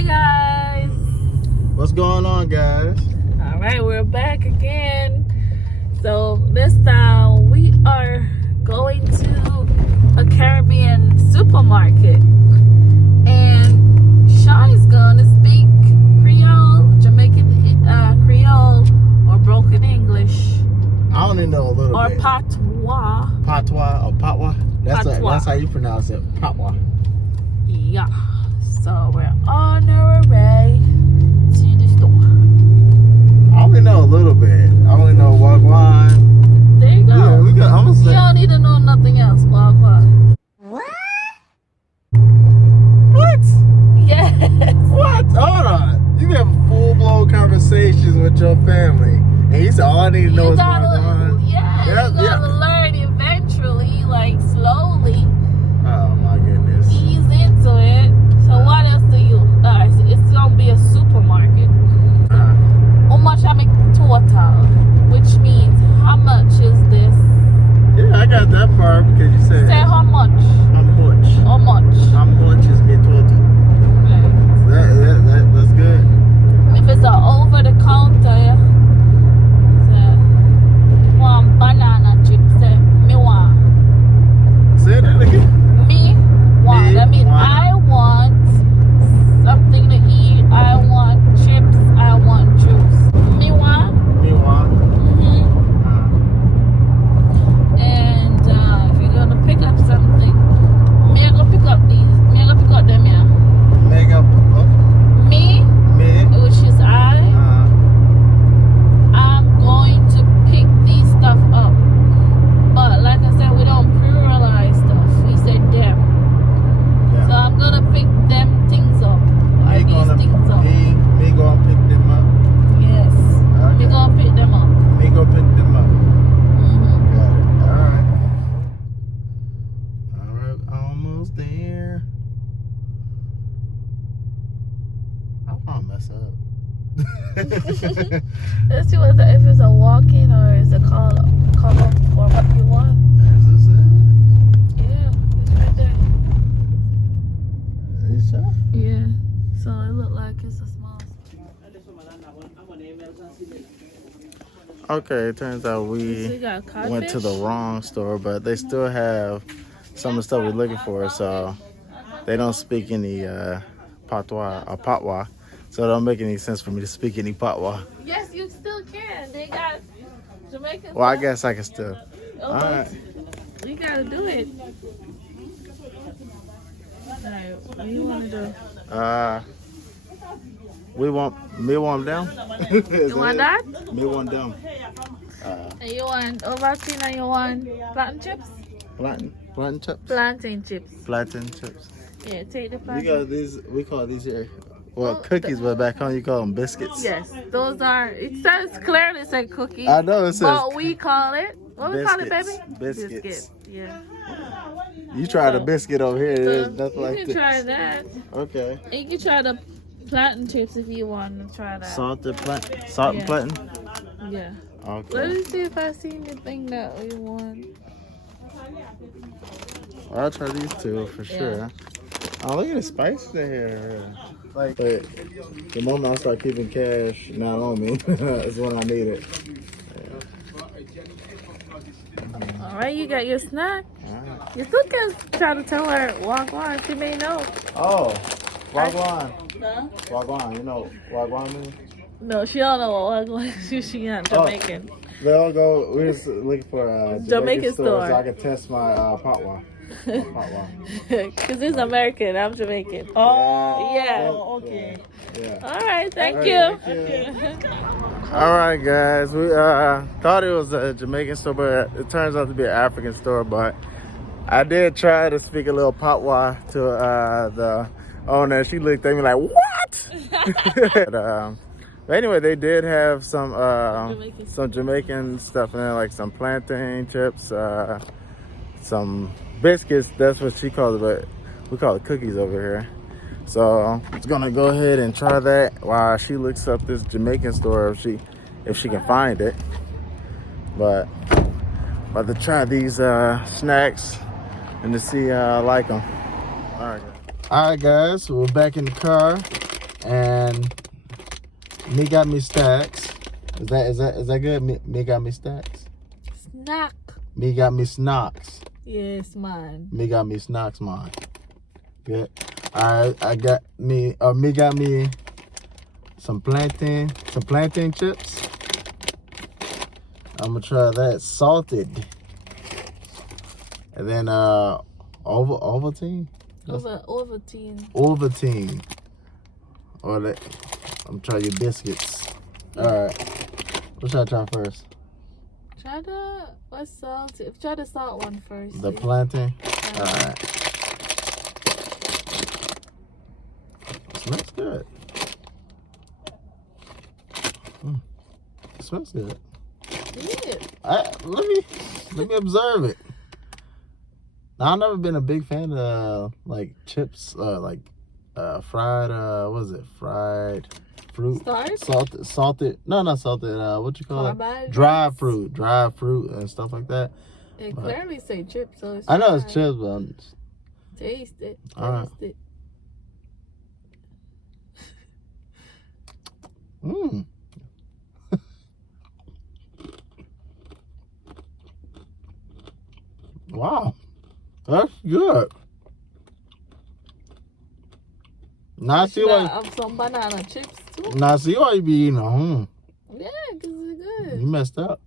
Hey guys. What's going on, guys? All right, we're back again. So this time we are going to a Caribbean supermarket, and Sean is gonna speak Creole, Jamaican Creole, or broken English, I only know a little or bit. Patois. Patois or Patois? That's how you pronounce it. Patois. Yeah. So we're on our way to the store. I only know a little bit. I only know Wagwan. There you go. Yeah, we got. I'm gonna You say. don't need to know nothing else. Walk. What? What? Yes. What? Hold on. You have full-blown conversations with your family, and you said all I need to know is Wagwan. Yeah, you gotta learn eventually, like slowly. Oh my goodness. Ease into it. So what else do you? It's gonna be a supermarket. How much I make total, which means how much is this? Yeah, I got that part because you said. Say how much? How much? How much? How much is me total? Okay. That's good. If it's a over the counter, yeah. So, one banana chip, say me want. Say that again. Me want. Me I mean, want. I want something to eat. I want chips. I want juice. Me want. Me want. And if you're gonna pick up something, me I gonna pick up these. Me I gonna pick up them here. Mega. Me, Me. which is I'm going to pick these stuff up. But like I said, we don't pluralize stuff. We said them. Yeah. So I'm gonna pick them things up. Or Me these gonna things up. me gonna pick them up. Yes. Okay. We gonna pick them up. Me go pick them up. Mm-hmm. Got it. All right. All right. Almost there. I wanna mess up. Let's see if it's a walk-in or is it call up for what you want. Is this it? Yeah, it's right there. Are you sure? Yeah. So it looked like it's a small. Okay, it turns out So we you got codfish? went to the wrong store, but they still have some of the stuff we're looking for. So they don't speak any patois or patois, so it don't make any sense for me to speak any patois. Yes, you still can. They got Jamaican. Well, I stuff. guess I can still. Oh, All right. you gotta do it. Alright, what do you wanna do? We want me want them down. You want that? Me want them. And you want Ovaltine and you want plantain chips? Plantain chips. Plantain chips. Plantain chips. Yeah, take the We plantain. got these. We call these here. Well, Oh, cookies, but back home you call them biscuits. Yes, those are. It says clearly say cookies. I know it says. But we call it. What we call it, baby? Biscuits. Biscuit. Yeah. You tried a biscuit over here. There's So nothing you like can this. try that. Okay. And you can try the plantain chips if you want to try that. Salt and plantain. Yeah. Okay. Let me see if I see anything that we want. I'll try these two for sure. Oh, look at the spice in here. Like, but the moment I start keeping cash not on me is when I need it. All right, you got your snack. Alright. You still can try to tell her walk on. She may know. Oh, Wagwan. Huh? Wagwan. You know what Wagwan means? No, she don't know what walk on. She not Jamaican. They all go. We're just looking for a Jamaican store. so I can test my patois. Because it's American. I'm Jamaican. Oh, yeah. Okay. Yeah. All right, thank All you. right, thank All right, guys. We thought it was a Jamaican store, but it turns out to be an African store. But I did try to speak a little patois to the owner. She looked at me like, "What?" But anyway, they did have some Jamaican stuff in there, like some plantain chips, some biscuits. That's what she calls it, but we call it cookies over here. So I'm just gonna go ahead and try that while she looks up this Jamaican store if she can find it. But about to try these snacks and to see how I like them. All right, guys. We're back in the car. And me got me stacks. Is that good? Me got me stacks. Snack. Me got me snacks. Yes, man. Me got me snacks, man. Good. I got me. Me got me some plantain chips. I'm gonna try that salted. And then Ovaltine. Ovaltine. Or that. I'm trying your biscuits. All right. What should I try first? Try the Try the salt one first. The plantain. All right. Smells good. It smells good. Yeah. Let me observe it. Now, I've never been a big fan of like chips, fried. What is it? Fried fruit. Salted. No, not salted. What you call it? Dry fruit and stuff like that. It clearly say chips, so it's I know it's chips, but I'm just... Taste it. Taste it. Mmm. Wow, that's good. Now I see why some banana chips too. Now I see why you be eating at home. Yeah, because it's good. You messed up.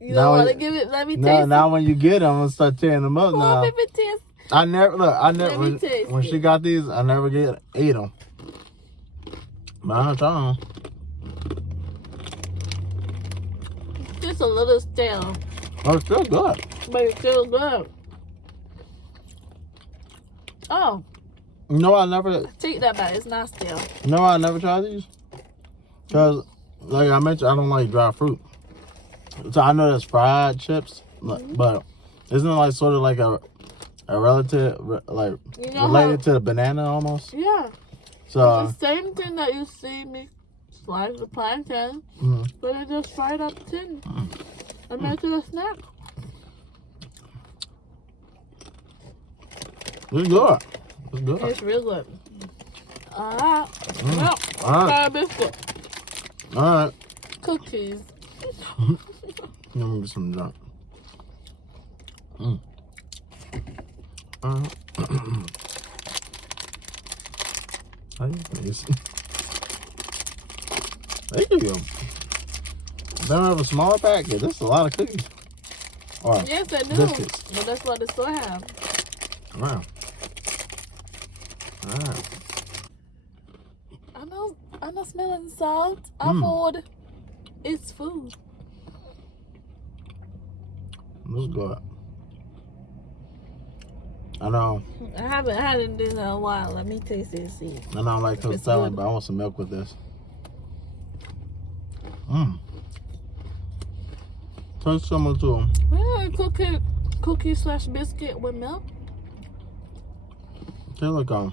You don't want to give it. Let me taste it. Now when you get them, I'm gonna start tearing them up. Now if it tastes. I never when she got these. I never ate them. But I'll try them. Just a little stale. Oh, it's still good. But it's still good. Oh. No, I never. Take that back. It's not stale. No, I never tried these. Because, like I mentioned, I don't like dry fruit. So I know that's fried chips, but isn't it like sort of like a relative, like related to the banana almost? Yeah. So it's the same thing that you see me slice the plantain, but it just fried up tin and make it a snack. It's good. It's good. It's real good. Alright. All right. Biscuit. All right. Cookies. Let me get some junk. How you face? There you go. They don't have a smaller packet. This is a lot of cookies. Or yes, they do. biscuits. But that's what the store have. Wow. All right. I'm not smelling salt. I'm bored. It's food. This is good. I know. I haven't had this in a while. Let me taste it and see. I don't like toast salad, but I want some milk with this. Tastes similar to them. Really? Cookie / biscuit with milk? They look I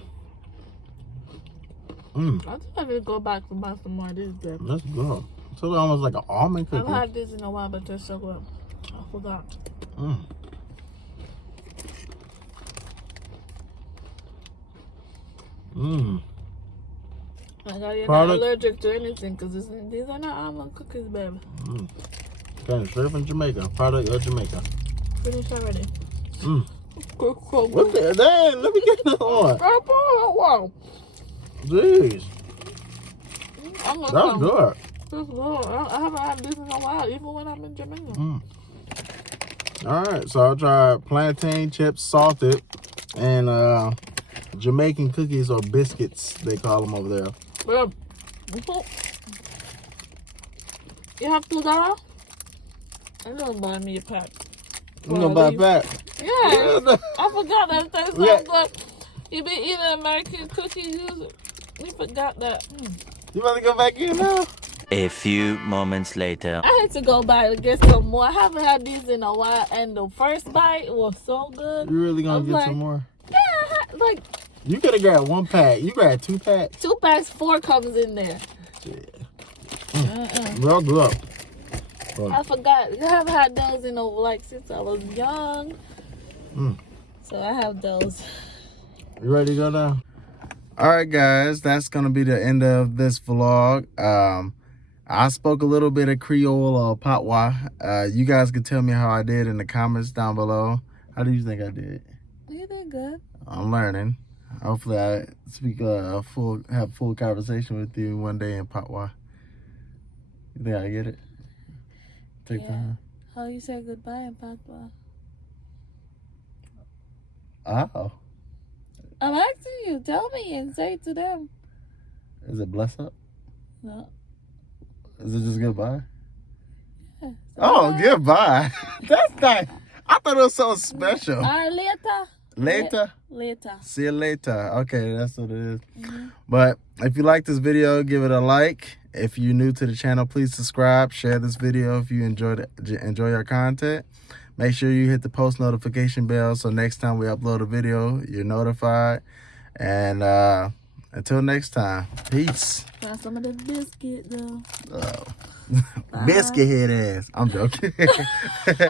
think I need to go back and buy some more of this. That's good. It's almost like an almond cookie. I've had this in a while, but they're so good. I forgot. I got you're not allergic to anything because these are not almond cookies, baby. Okay, straight from Jamaica. Product of Jamaica. Finish already. What the? Dang, let me get another one. Wow. Jeez. That's good. That's good. I haven't had this in a while, even when I'm in Jamaica. All right, so I'll try plantain chips, salted, and Jamaican cookies or biscuits, they call them over there. Well, you have $2? I'm gonna buy me a pack. You gonna buy a pack? Yeah. I forgot that tastes so good. You been eating American cookies, you forgot that. You want to go back in now? A few moments later. I had to go back to get some more. I haven't had these in a while, and the first bite was so good. You really gonna get some more? Yeah, you could have grabbed 1 pack. You grabbed 2 packs. 2 packs, 4 comes in there. Real good. I forgot. I haven't had those in since I was young. So I have those. You ready to go now? All right, guys, that's gonna be the end of this vlog. I spoke a little bit of Creole or Patois. You guys can tell me how I did in the comments down below. How do you think I did? You did good. I'm learning. Hopefully, I speak have full conversation with you one day in Patois. You think I get it? Take time. How you say goodbye in Patois? Oh, I'm asking you. Tell me and say it to them. is it bless up? No. Is it just goodbye? Yeah, Oh, goodbye. That's nice. I thought it was so special. Later. Later. Later. See you later. Okay, that's what it is. But if you like this video, give it a like. If you're new to the channel, please subscribe. Share this video if you enjoy our content. Make sure you hit the post notification bell so next time we upload a video, you're notified. And until next time, peace. Got some of the biscuit though. Biscuit head ass. I'm joking.